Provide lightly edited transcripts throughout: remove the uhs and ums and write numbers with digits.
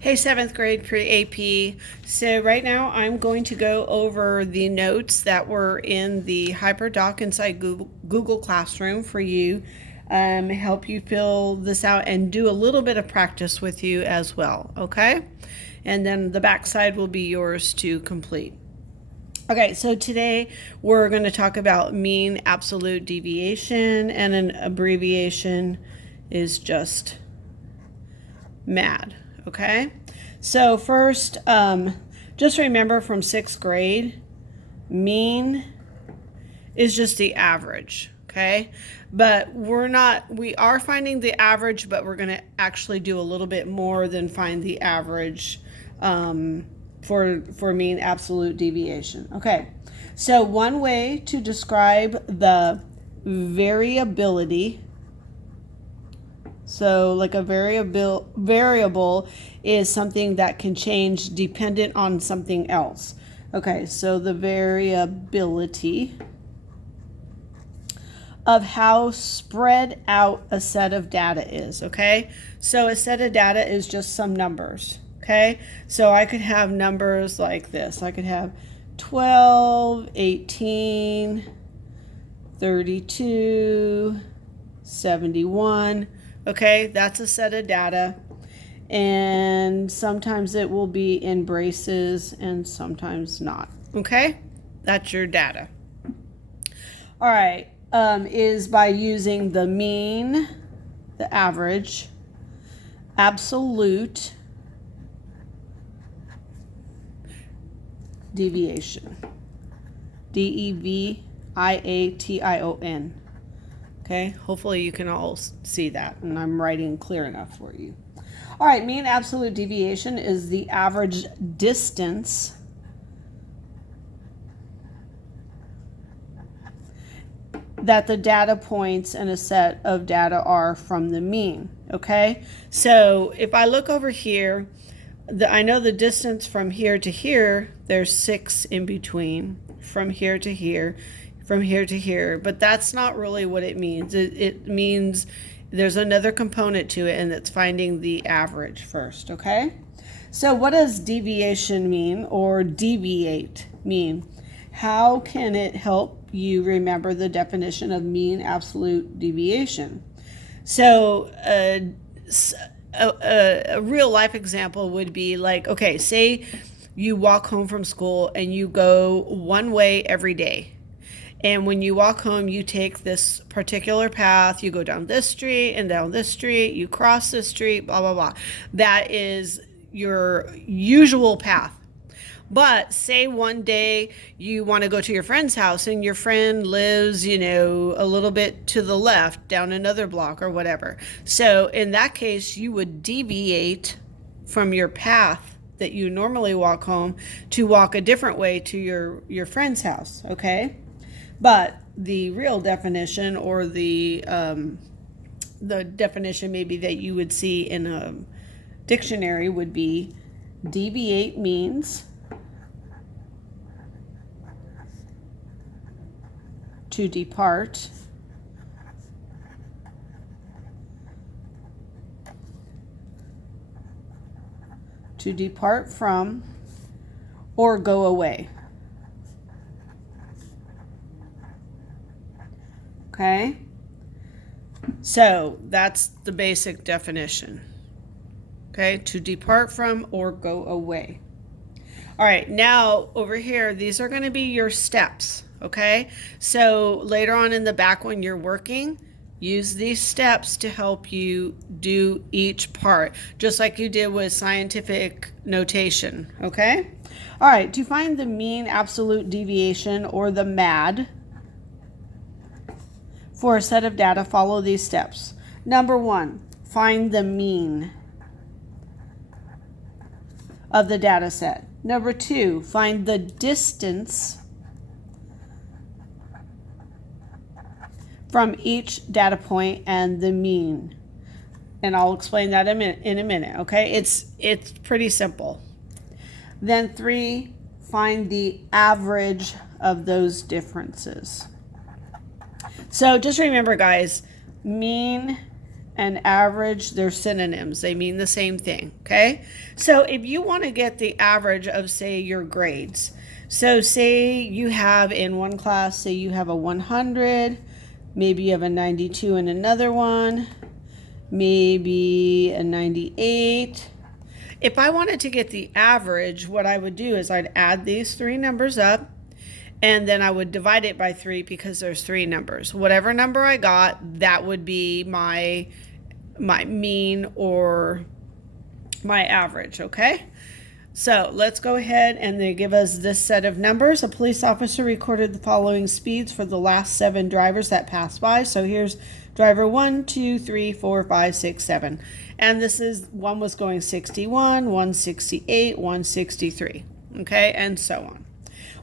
Hey, seventh grade pre-AP. So right now I'm going to go over the notes that were in the HyperDoc inside Google Classroom for you, help you fill this out and do a little bit of practice with you as well, okay? And then the backside will be yours to complete. Okay, so today we're going to talk about mean absolute deviation, and an abbreviation is just MAD. Okay, so first, just remember from sixth grade, mean is just the average. Okay, but we are finding the average, but we're going to actually do a little bit more than find the average for mean absolute deviation. Okay, so one way to describe the variability, so like a variable is something that can change dependent on something else. Okay, so the variability of how spread out a set of data is, okay? So a set of data is just some numbers, okay? So I could have numbers like this. I could have 12, 18, 32, 71. Okay, that's a set of data, and sometimes it will be in braces and sometimes not. Okay, that's your data. All right, is by using the mean, the average, absolute deviation, Deviation. Okay, hopefully you can all see that, and I'm writing clear enough for you. All right, mean absolute deviation is the average distance that the data points in a set of data are from the mean. Okay, so if I look over here, I know the distance from here to here, there's 6 in between, from here to here, from here to here, but that's not really what it means. It means there's another component to it, and it's finding the average first, okay? So what does deviation mean, or deviate mean? How can it help you remember the definition of mean absolute deviation? So a real life example would be like, okay, say you walk home from school and you go one way every day. And when you walk home, you take this particular path, you go down this street and down this street, you cross this street, blah, blah, blah. That is your usual path. But say one day you want to go to your friend's house and your friend lives, a little bit to the left down another block or whatever. So in that case, you would deviate from your path that you normally walk home to walk a different way to your friend's house, okay? But the real definition, or the definition maybe that you would see in a dictionary, would be deviate means to depart from or go away. Okay, so that's the basic definition. Okay, to depart from or go away. All right, now over here, these are going to be your steps. Okay, so later on in the back when you're working, use these steps to help you do each part, just like you did with scientific notation. Okay, all right, to find the mean absolute deviation, or the MAD, for a set of data, follow these steps. Number 1, find the mean of the data set. Number 2, find the distance from each data point and the mean. And I'll explain that in a minute, okay? It's pretty simple. Then 3, find the average of those differences. So just remember, guys, mean and average, they're synonyms. They mean the same thing, okay? So if you want to get the average of, say, your grades, so say you have in one class, say you have a 100, maybe you have a 92 in another one, maybe a 98. If I wanted to get the average, what I would do is I'd add these three numbers up, and then I would divide it by 3 because there's 3 numbers. Whatever number I got, that would be my mean or my average, okay? So let's go ahead, and they give us this set of numbers. A police officer recorded the following speeds for the last 7 drivers that passed by. So here's driver 1, 2, 3, 4, 5, 6, 7. And this is, one was going 61, 168, 163, okay, and so on.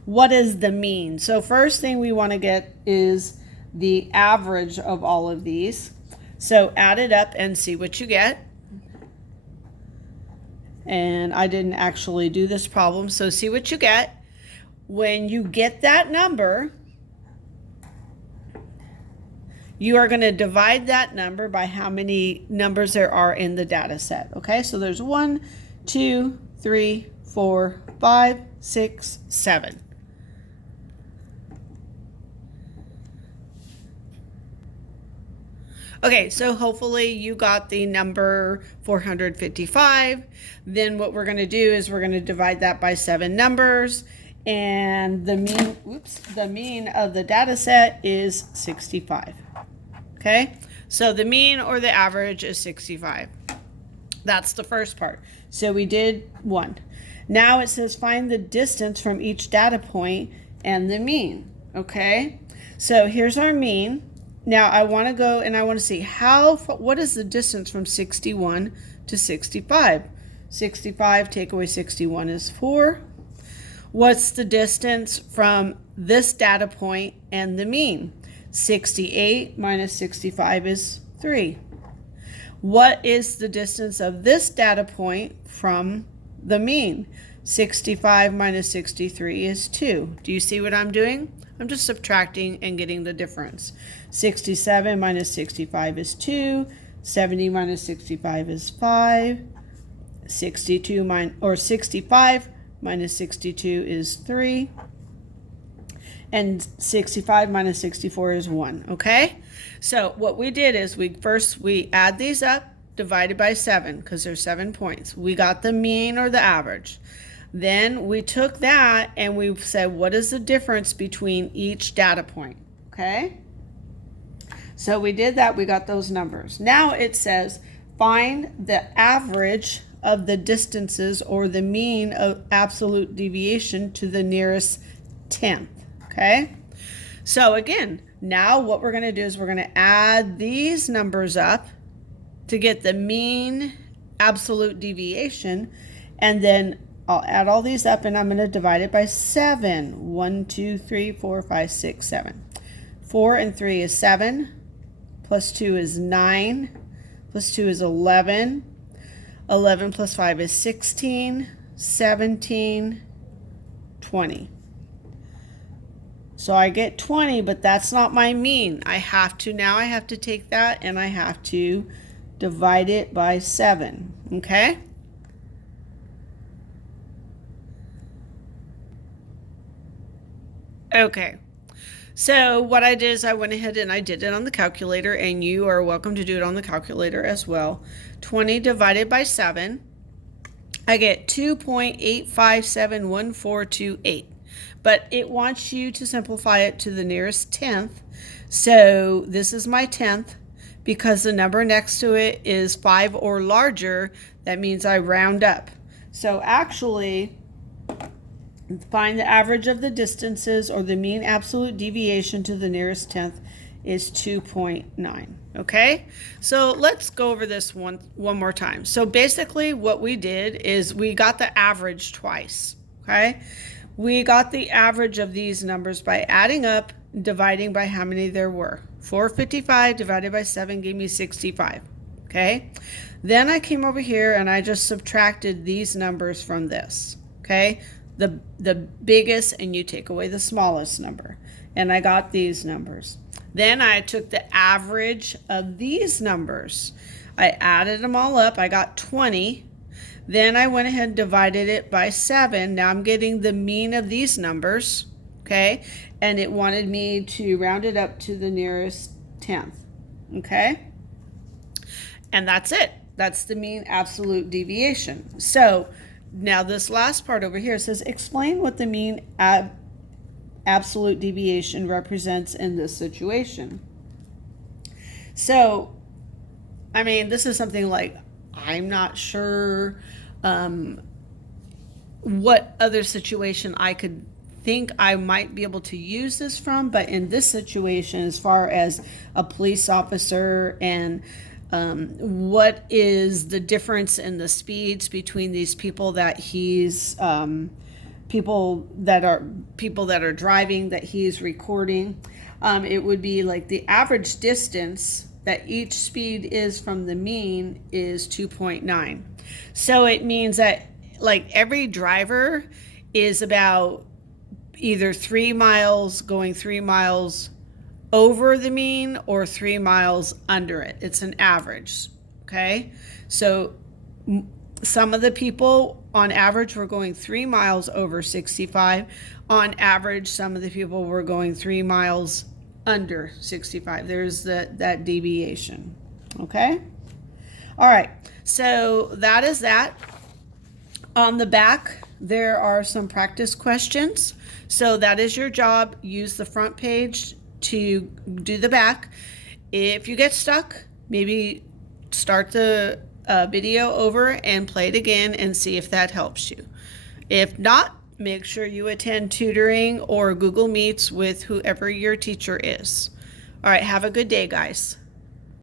What is the mean? So first thing we want to get is the average of all of these. So add it up and see what you get. And I didn't actually do this problem, so see what you get. When you get that number, you are going to divide that number by how many numbers there are in the data set. Okay, so there's 1, 2, 3, 4, 5, 6, 7. Okay, so hopefully you got the number 455. Then what we're going to do is we're going to divide that by 7 numbers, and the mean of the data set is 65. Okay, so the mean or the average is 65. That's the first part. So we did 1. Now it says find the distance from each data point and the mean. Okay, so here's our mean. Now I want to go and I want to see what is the distance from 61 to 65? 65 take away 61 is 4. What's the distance from this data point and the mean? 68 minus 65 is 3. What is the distance of this data point from the mean? 65 minus 63 is 2. Do you see what I'm doing? I'm just subtracting and getting the difference. 67 minus 65 is 2. 70 minus 65 is 5. 65 minus 62 is 3. And 65 minus 64 is 1. Okay? So what we did is we add these up, divided by 7, because there's 7 points. We got the mean or the average. Then we took that and we said, what is the difference between each data point? Okay? So we did that. We got those numbers. Now it says, find the average of the distances or the mean of absolute deviation to the nearest 10th. Okay? So again, now what we're going to do is we're going to add these numbers up to get the mean absolute deviation, and then I'll add all these up and I'm going to divide it by 7. 1, 2, 3, 4, 5, 6, 7. 4 and 3 is 7. Plus 2 is 9. Plus 2 is 11. 11 plus 5 is 16. 17. 20. So I get 20, but that's not my mean. I have to take that and I have to divide it by 7. Okay? Okay, so what I did is I went ahead and I did it on the calculator, and you are welcome to do it on the calculator as well. 20 divided by 7, I get 2.85714228. But it wants you to simplify it to the nearest 10th. So this is my 10th. Because the number next to it is 5 or larger, that means I round up. So actually, find the average of the distances or the mean absolute deviation to the nearest 10th is 2.9. Okay, so let's go over this one more time. So basically what we did is we got the average twice. Okay, we got the average of these numbers by adding up, dividing by how many there were. 455 divided by 7 gave me 65. Okay, then I came over here and I just subtracted these numbers from this. Okay, the biggest, and you take away the smallest number, and I got these numbers. Then I took the average of these numbers. I added them all up. I got 20. Then I went ahead and divided it by 7. Now I'm getting the mean of these numbers, okay? And it wanted me to round it up to the nearest tenth, okay? And that's it. That's the mean absolute deviation. So now this last part over here says, explain what the mean absolute deviation represents in this situation. So, I mean, this is something like, I'm not sure what other situation I could think I might be able to use this from, but in this situation, as far as a police officer and what is the difference in the speeds between these people that he's people that are driving that he's recording, it would be like the average distance that each speed is from the mean is 2.9. So it means that like every driver is about either 3 miles going 3 miles over the mean or 3 miles under it. It's an average, okay? So some of the people on average were going 3 miles over 65. On average, some of the people were going 3 miles under 65. There's that deviation, okay? All right, so that is that. On the back, there are some practice questions. So that is your job. Use the front page to do the back. If you get stuck, maybe start the video over and play it again and see if that helps you. If not, make sure you attend tutoring or Google Meets with whoever your teacher is. All right, have a good day, guys.